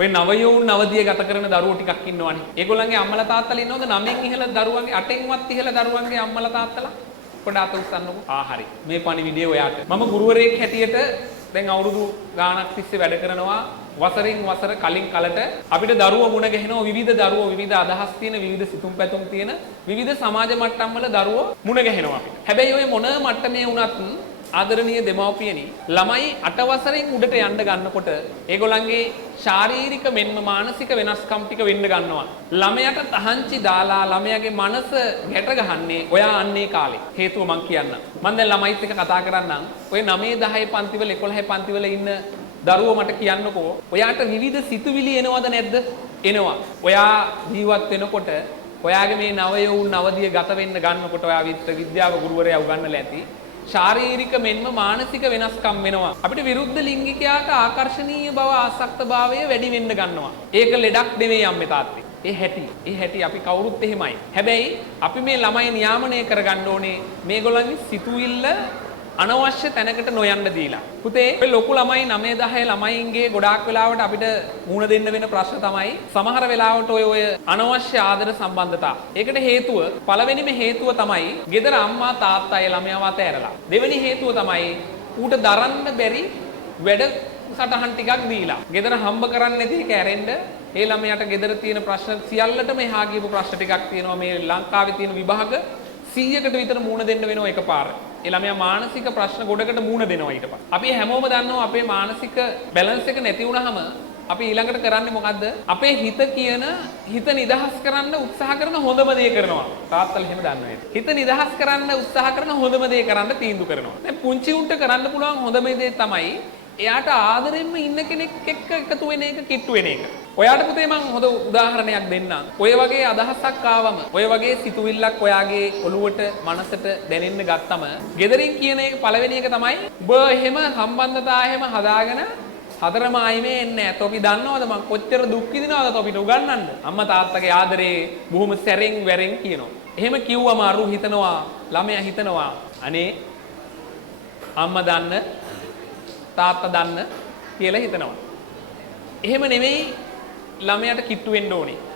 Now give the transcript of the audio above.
ඔය නවයෝන් නවදිය ගත කරන දරුවෝ ටිකක් ඉන්නවනේ. ඒගොල්ලන්ගේ අම්මලා තාත්තලා ඉන්නවද 9න් ඉහළ දරුවන්ගේ 8න්වත් ඉහළ දරුවන්ගේ අම්මලා තාත්තලා? පොඩ්ඩක් අත උස්සන්නකෝ. හරි. මේ පණිවිඩය ඔයාට. මම ගුරුවරයෙක් හැටියට දැන් අවුරුදු ගාණක් තිස්සේ වැඩ කරනවා. වසරින් වසර කලින් කලට අපිට දරුවෝ මුණ ගැහෙනවා විවිධ දරුවෝ විවිධ අදහස් තියෙන විවිධ සිතුම් පැතුම් තියෙන විවිධ සමාජ මට්ටම් වල දරුවෝ මුණ ගැහෙනවා අපිට. හැබැයි ඔය මොන මට්ටමේ වුණත් ආදරණීය දෙමව්පියනි ළමයි 8 වසරෙන් උඩට යන්න ගන්නකොට ඒගොල්ලන්ගේ ශාරීරික මෙන්ම මානසික වෙනස්කම් ටික වෙන්න ගන්නවා. ළමයට තහංචි දාලා ළමයාගේ මනස ගැට ගහන්නේ ඔයා අන්නේ කාලේ. හේතුව මං කියන්නම්. මම දැන් ළමයිත් එක්ක කතා කරන්නම්. ඔය 9 10 පන්තිවල 11 පන්තිවල ඉන්න දරුවෝ මට කියන්නකෝ ඔයාට විවිධ සිතුවිලි එනවද නැද්ද? එනවා. ඔයා ජීවත් වෙනකොට ඔයාගේ මේ නවයෝන් නවදිය ගත වෙන්න ගන්නකොට ඔයා විද්‍යාව ගුරුවරයා උගන්වලා ඇති. ශාරීරික මෙන්ම මානසික වෙනස්කම් වෙනවා. අපිට විරුද්ධ ලිංගිකයාට ආකර්ෂණීය බව ආසක්තභාවය වැඩි වෙන්න ගන්නවා. ඒක ලෙඩක් නෙවෙයි අම්මේ තාත්තේ. ඒ හැටි අපි කවුරුත් එහෙමයි. හැබැයි අපි මේ ළමයි නියාමනය කරගන්න ඕනේ මේගොල්ලන්ගේ සිතුවිල්ල අනවශ්‍ය තැනකට නොයන්න දීලා. පුතේ ඔය ලොකු ළමයි 9 10 ළමයින්ගේ ගොඩාක් වෙලාවට අපිට මුණ දෙන්න වෙන ප්‍රශ්න තමයි සමහර වෙලාවට ඔය අනවශ්‍ය ආදර සම්බන්ධතා. ඒකට හේතුව පළවෙනිම හේතුව තමයි ගෙදර අම්මා තාත්තා ඒ ළමයාව අතෑරලා. දෙවෙනි හේතුව තමයි ඌට දරන්න බැරි වැඩ සටහන් ටිකක් දීලා. ගෙදර හම්බ කරන්නේ නැති එක ඇරෙන්න ඒ ළමයාට ගෙදර තියෙන ප්‍රශ්න සියල්ලටම එහා ගියපු ප්‍රශ්න ටිකක් තියෙනවා. මේ ලංකාවේ තියෙන විභාග 100කට විතර මුණ දෙන්න වෙනවා එකපාර. ඒ ළමයා මානසික ප්‍රශ්න ගොඩකට මුණ දෙනවා ඊට පස්සේ. අපි හැමෝම දන්නවා අපේ මානසික බැලන්ස් එක නැති වුනහම අපි ඊළඟට කරන්නේ මොකද්ද? අපේ හිත නිදහස් කරන්න උත්සාහ කරන හොඳම දේ කරනවා. තාත්තලා එහෙම දන්නේ හිත නිදහස් කරන්න උත්සාහ කරන හොඳම දේ කරන්න තීන්දුව කරනවා. දැන් පුංචි උන්ට කරන්න පුළුවන් හොඳම දේ තමයි එයාට ආදරෙන්ම ඉන්න කෙනෙක් එක්ක එකතු වෙන එක කිට්ටු වෙන එක. ඔයාට පුතේ මම හොඳ උදාහරණයක් දෙන්නම්. ඔය වගේ අදහසක් ආවම, ඔය වගේ සිතුවිල්ලක් ඔයාගේ ඔළුවට, මනසට දැනෙන්න ගත්තම, ගෙදරින් කියන එක පළවෙනි එක තමයි ඔබ එහෙම සම්බන්ධතා එහෙම හදාගෙන හතරම ආයිමේ එන්නේ නැහැ. තොපි දන්නවද මං කොච්චර දුක් විඳිනවද තොපිට උගන්නන්න? අම්මා තාත්තගේ ආදරේ බොහොම සැරෙන් වැරෙන් කියනවා. එහෙම කිව්වම අරු හිතනවා, ළමයා හිතනවා අනේ අම්මා දන්න තාත්තා දන්න කියලා හිතනවා. එහෙම නෙමෙයි ළමයාට කිට්ටු වෙන්න ඕනේ.